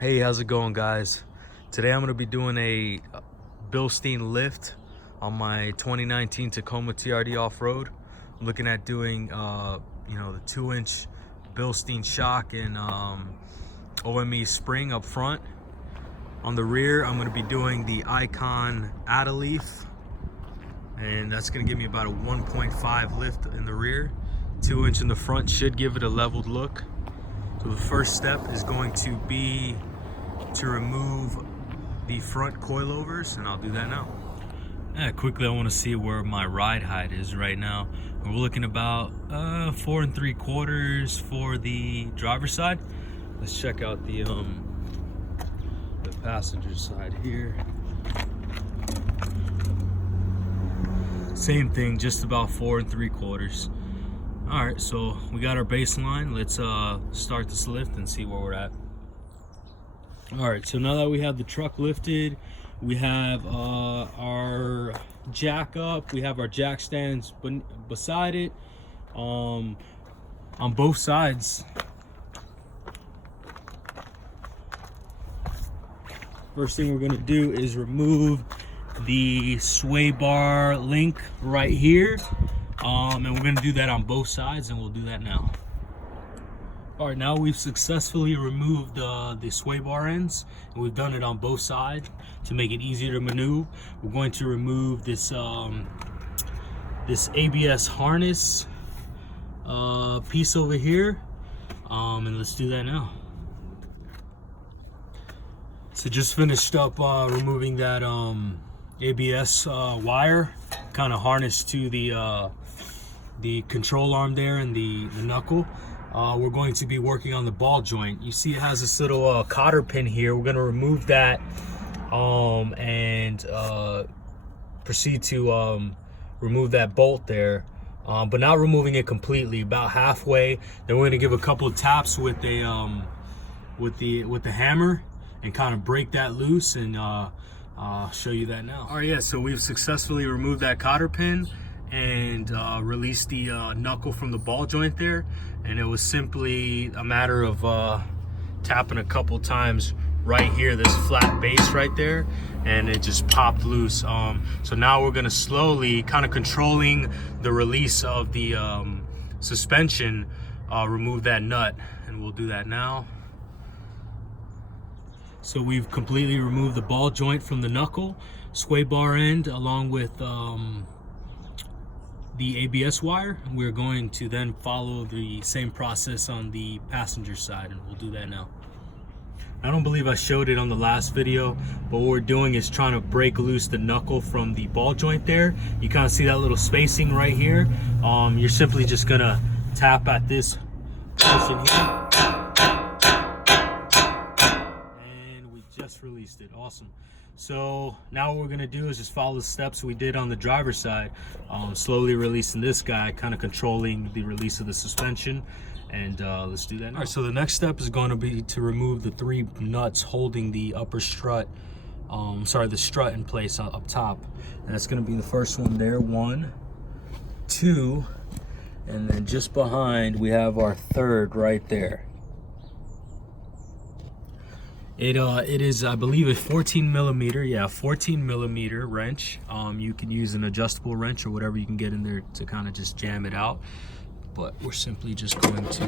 Hey, how's it going, guys? Today I'm going to be doing a Bilstein lift on my 2019 Tacoma TRD off-road. I'm looking at doing, the 2-inch Bilstein shock and OME spring up front. On the rear, I'm going to be doing the Icon Add-A-Leaf, and that's going to give me about a 1.5 lift in the rear. 2-inch in the front should give it a leveled look. So the first step is going to be to remove the front coilovers, and I'll do that now. Quickly, I want to see where my ride height is right now. We're looking about 4 3/4 for the driver's side. Let's check out the passenger side here. Same thing, just about 4 3/4. All right, so we got our baseline. Let's start this lift and see where we're at. All right, so now that we have the truck lifted, we have our jack up, we have our jack stands beside it on both sides. First thing we're gonna do is remove the sway bar link right here, and we're gonna do that on both sides, and we'll do that now. All right, now we've successfully removed the sway bar ends, and we've done it on both sides to make it easier to maneuver. We're going to remove this this ABS harness piece over here, and let's do that now. So just finished up removing that ABS wire, kind of harnessed to the control arm there and the knuckle. We're going to be working on the ball joint. You see it has this little cotter pin here. We're going to remove that and proceed to remove that bolt there, but not removing it completely, about halfway. Then we're going to give a couple of taps with a with the hammer and kind of break that loose, and I'll show you that now. All right, yeah, so we've successfully removed that cotter pin and released the knuckle from the ball joint there, and it was simply a matter of tapping a couple times right here, this flat base right there, and it just popped loose. So now we're gonna slowly, kind of controlling the release of the suspension, remove that nut, and we'll do that now. So we've completely removed the ball joint from the knuckle, sway bar end, along with the ABS wire. We're going to then follow the same process on the passenger side, and we'll do that now. I don't believe I showed it on the last video, but what we're doing is trying to break loose the knuckle from the ball joint there. You kind of see that little spacing right here. You're simply just gonna tap at this portion here, and we just released it. Awesome. So now what we're gonna do is just follow the steps we did on the driver's side, slowly releasing this guy, kind of controlling the release of the suspension, and let's do that now. All right, so the next step is going to be to remove the 3 nuts holding the upper strut, the strut in place up top, and that's going to be the first one there, 1, 2, and then just behind we have our third right there. It is, I believe, a 14 millimeter wrench. You can use an adjustable wrench or whatever you can get in there to kind of just jam it out. But we're simply just going to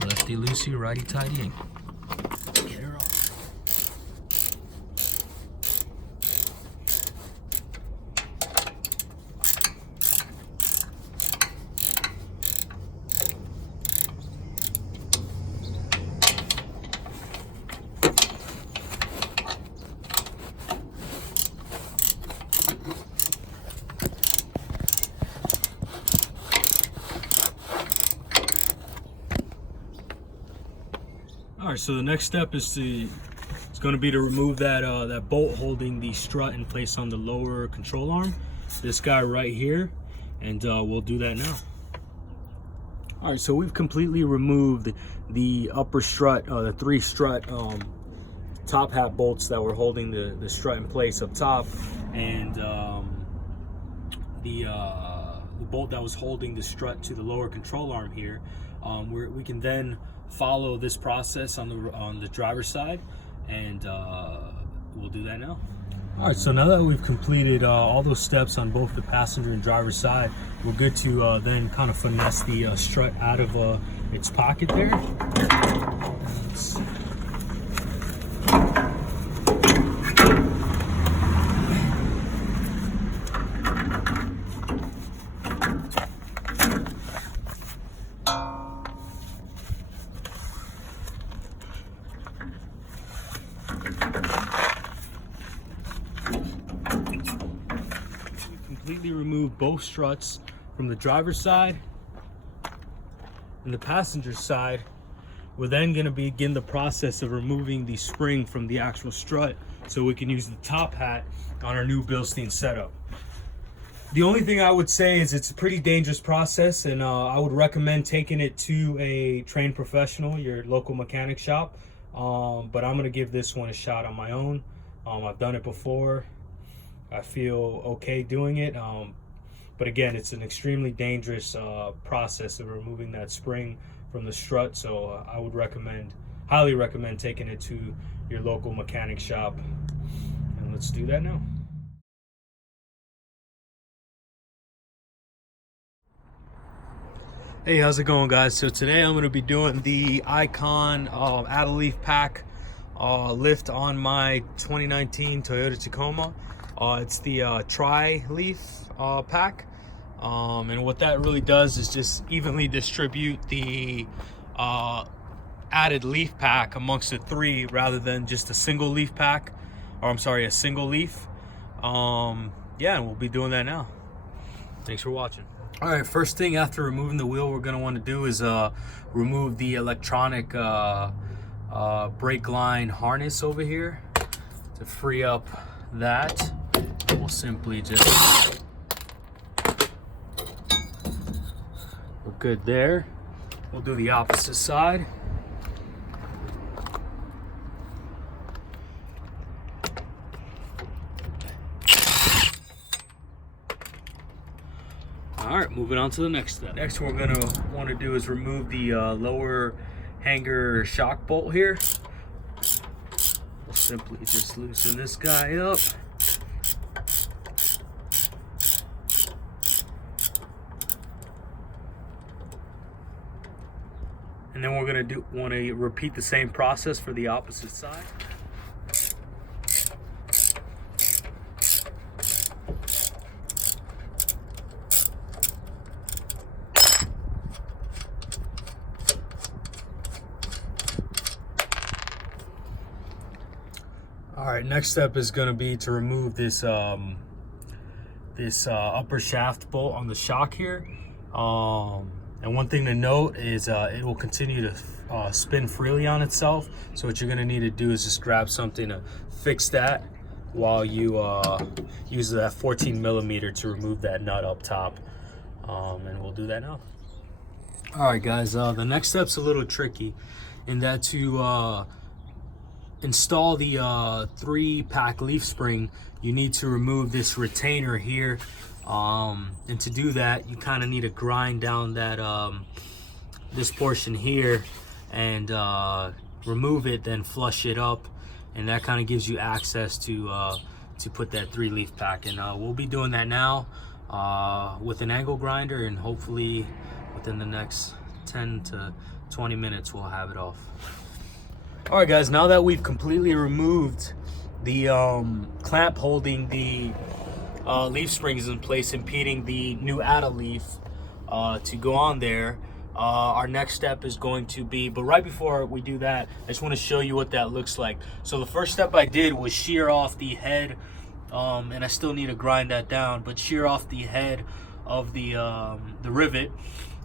lefty-loosey, righty-tighty, and get her off. All right, so the next step is going to be to remove that that bolt holding the strut in place on the lower control arm, this guy right here, and we'll do that now. All right, so we've completely removed the upper strut, the 3 strut top hat bolts that were holding the strut in place up top, and the bolt that was holding the strut to the lower control arm here. We can then follow this process on the driver's side, and we'll do that now. All right, so now that we've completed all those steps on both the passenger and driver's side, we're good to then kind of finesse the strut out of its pocket there. Completely remove both struts from the driver's side and the passenger side. We're then going to begin the process of removing the spring from the actual strut so we can use the top hat on our new Bilstein setup. The only thing I would say is it's a pretty dangerous process, and I would recommend taking it to a trained professional, your local mechanic shop. But I'm going to give this one a shot on my own. I've done it before. I feel okay doing it, but again, it's an extremely dangerous process of removing that spring from the strut, so I would highly recommend taking it to your local mechanic shop, and let's do that now. Hey, how's it going, guys? So today I'm going to be doing the Icon add a leaf pack lift on my 2019 Toyota Tacoma. It's the tri-leaf pack, and what that really does is just evenly distribute the added leaf pack amongst the three rather than just a single leaf pack, or I'm sorry, a single leaf. Yeah, and we'll be doing that now. Thanks for watching. All right, first thing after removing the wheel we're going to want to do is remove the electronic brake line harness over here. To free up that, we'll simply just, we're good there. We'll do the opposite side. All right, moving on to the next step. Next, what we're gonna want to do is remove the lower hanger shock bolt here. We'll simply just loosen this guy up. And then we're gonna want to repeat the same process for the opposite side. All right, next step is going to be to remove this upper shaft bolt on the shock here. And one thing to note is it will continue to spin freely on itself. So what you're going to need to do is just grab something to fix that while you use that 14 millimeter to remove that nut up top. And we'll do that now. All right, guys, the next step's a little tricky in that to install the 3-pack leaf spring, you need to remove this retainer here, and to do that you kind of need to grind down that this portion here and remove it, then flush it up, and that kind of gives you access to put that 3-leaf pack in. We'll be doing that now with an angle grinder, and hopefully within the next 10 to 20 minutes we'll have it off. All right, guys, now that we've completely removed the clamp holding the leaf springs in place, impeding the new add-a leaf to go on there, our next step is going to be, but right before we do that, I just want to show you what that looks like. So the first step I did was shear off the head, and I still need to grind that down, but shear off the head of the rivet,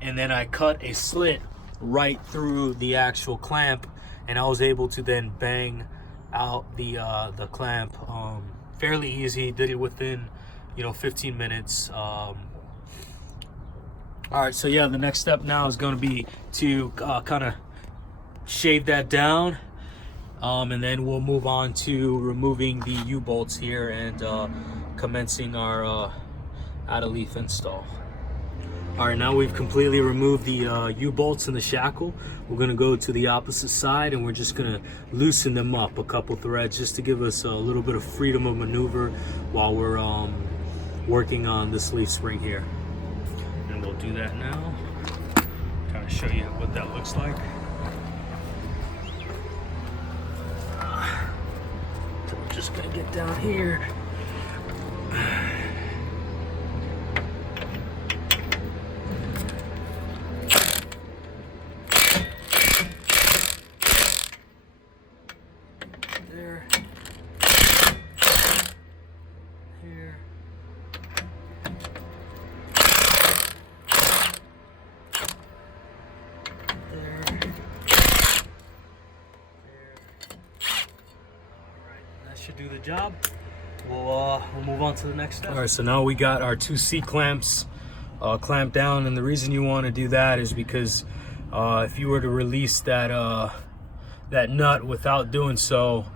and then I cut a slit right through the actual clamp, and I was able to then bang out the clamp fairly easy. Did it within 15 minutes. All right, so yeah, the next step now is going to be to kind of shave that down, and then we'll move on to removing the U-bolts here and commencing our add-a leaf install. All right, now we've completely removed the U-bolts and the shackle. We're gonna go to the opposite side and we're just gonna loosen them up a couple threads just to give us a little bit of freedom of maneuver while we're working on this leaf spring here. And we'll do that now. Kind of show you what that looks like. So we're just gonna get down here. There. Here. There. Should do the job. We'll move on to the next step. All right, so now we got our 2 C clamps clamped down, and the reason you want to do that is because if you were to release that that nut without doing so,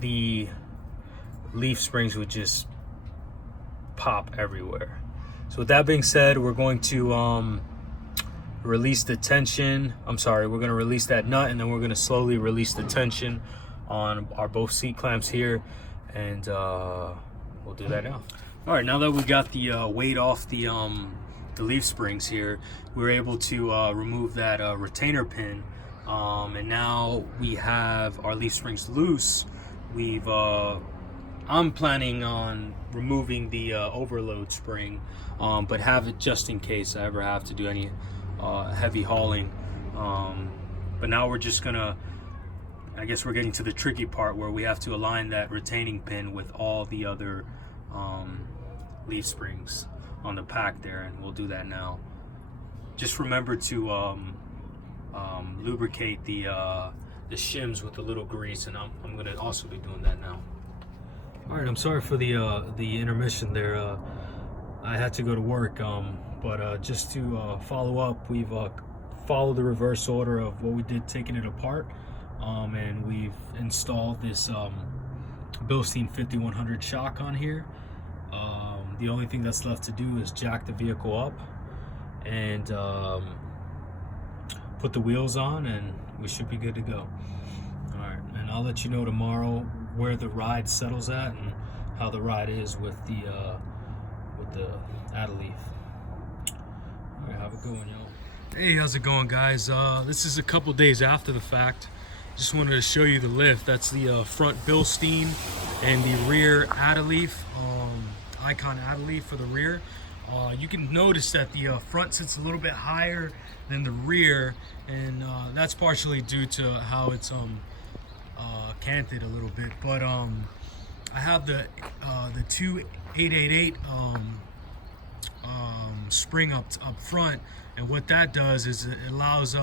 the leaf springs would just pop everywhere. So with that being said, we're going to release the tension. I'm sorry, we're going to release that nut, and then we're going to slowly release the tension on our both seat clamps here, and we'll do that now. All right, now that we got the weight off the leaf springs here, we're able to remove that retainer pin, and now we have our leaf springs loose. I'm planning on removing the overload spring, but have it just in case I ever have to do any heavy hauling. But now we're just gonna, I guess we're getting to the tricky part where we have to align that retaining pin with all the other leaf springs on the pack there, and we'll do that now. Just remember to lubricate the shims with a little grease, and I'm gonna also be doing that now. All right, I'm sorry for the intermission there. I had to go to work, but just to follow up, we've followed the reverse order of what we did taking it apart. And we've installed this Bilstein 5100 shock on here. The only thing that's left to do is jack the vehicle up and put the wheels on, and we should be good to go. All right, and I'll let you know tomorrow where the ride settles at and how the ride is with the Add-A-Leaf. All right, have a good one, y'all. Hey, how's it going, guys? This is a couple days after the fact. Just wanted to show you the lift. That's the front Bilstein and the rear Add-A-Leaf, Icon Add-A-Leaf for the rear. You can notice that the front sits a little bit higher than the rear, and that's partially due to how it's canted a little bit. But I have the 2888 spring up front, and what that does is it allows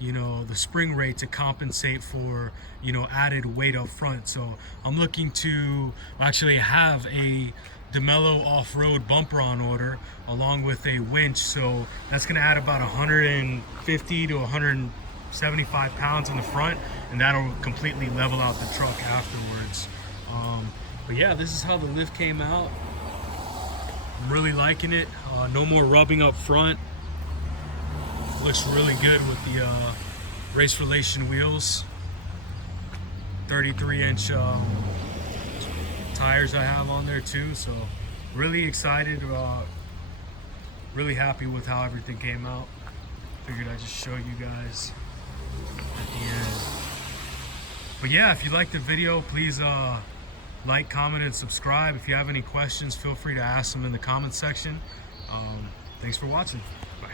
you know, the spring rate to compensate for, you know, added weight up front. So I'm looking to actually have a DeMello off-road bumper on order along with a winch, so that's going to add about 150 to 175 pounds in the front, and that'll completely level out the truck afterwards. But yeah, this is how the lift came out. I'm really liking it. No more rubbing up front. Looks really good with the race relation wheels. 33-inch tires I have on there too, so really excited, really happy with how everything came out. Figured I'd just show you guys at the end. But yeah, if you liked the video, please like, comment, and subscribe. If you have any questions, feel free to ask them in the comment section. Thanks for watching. Bye.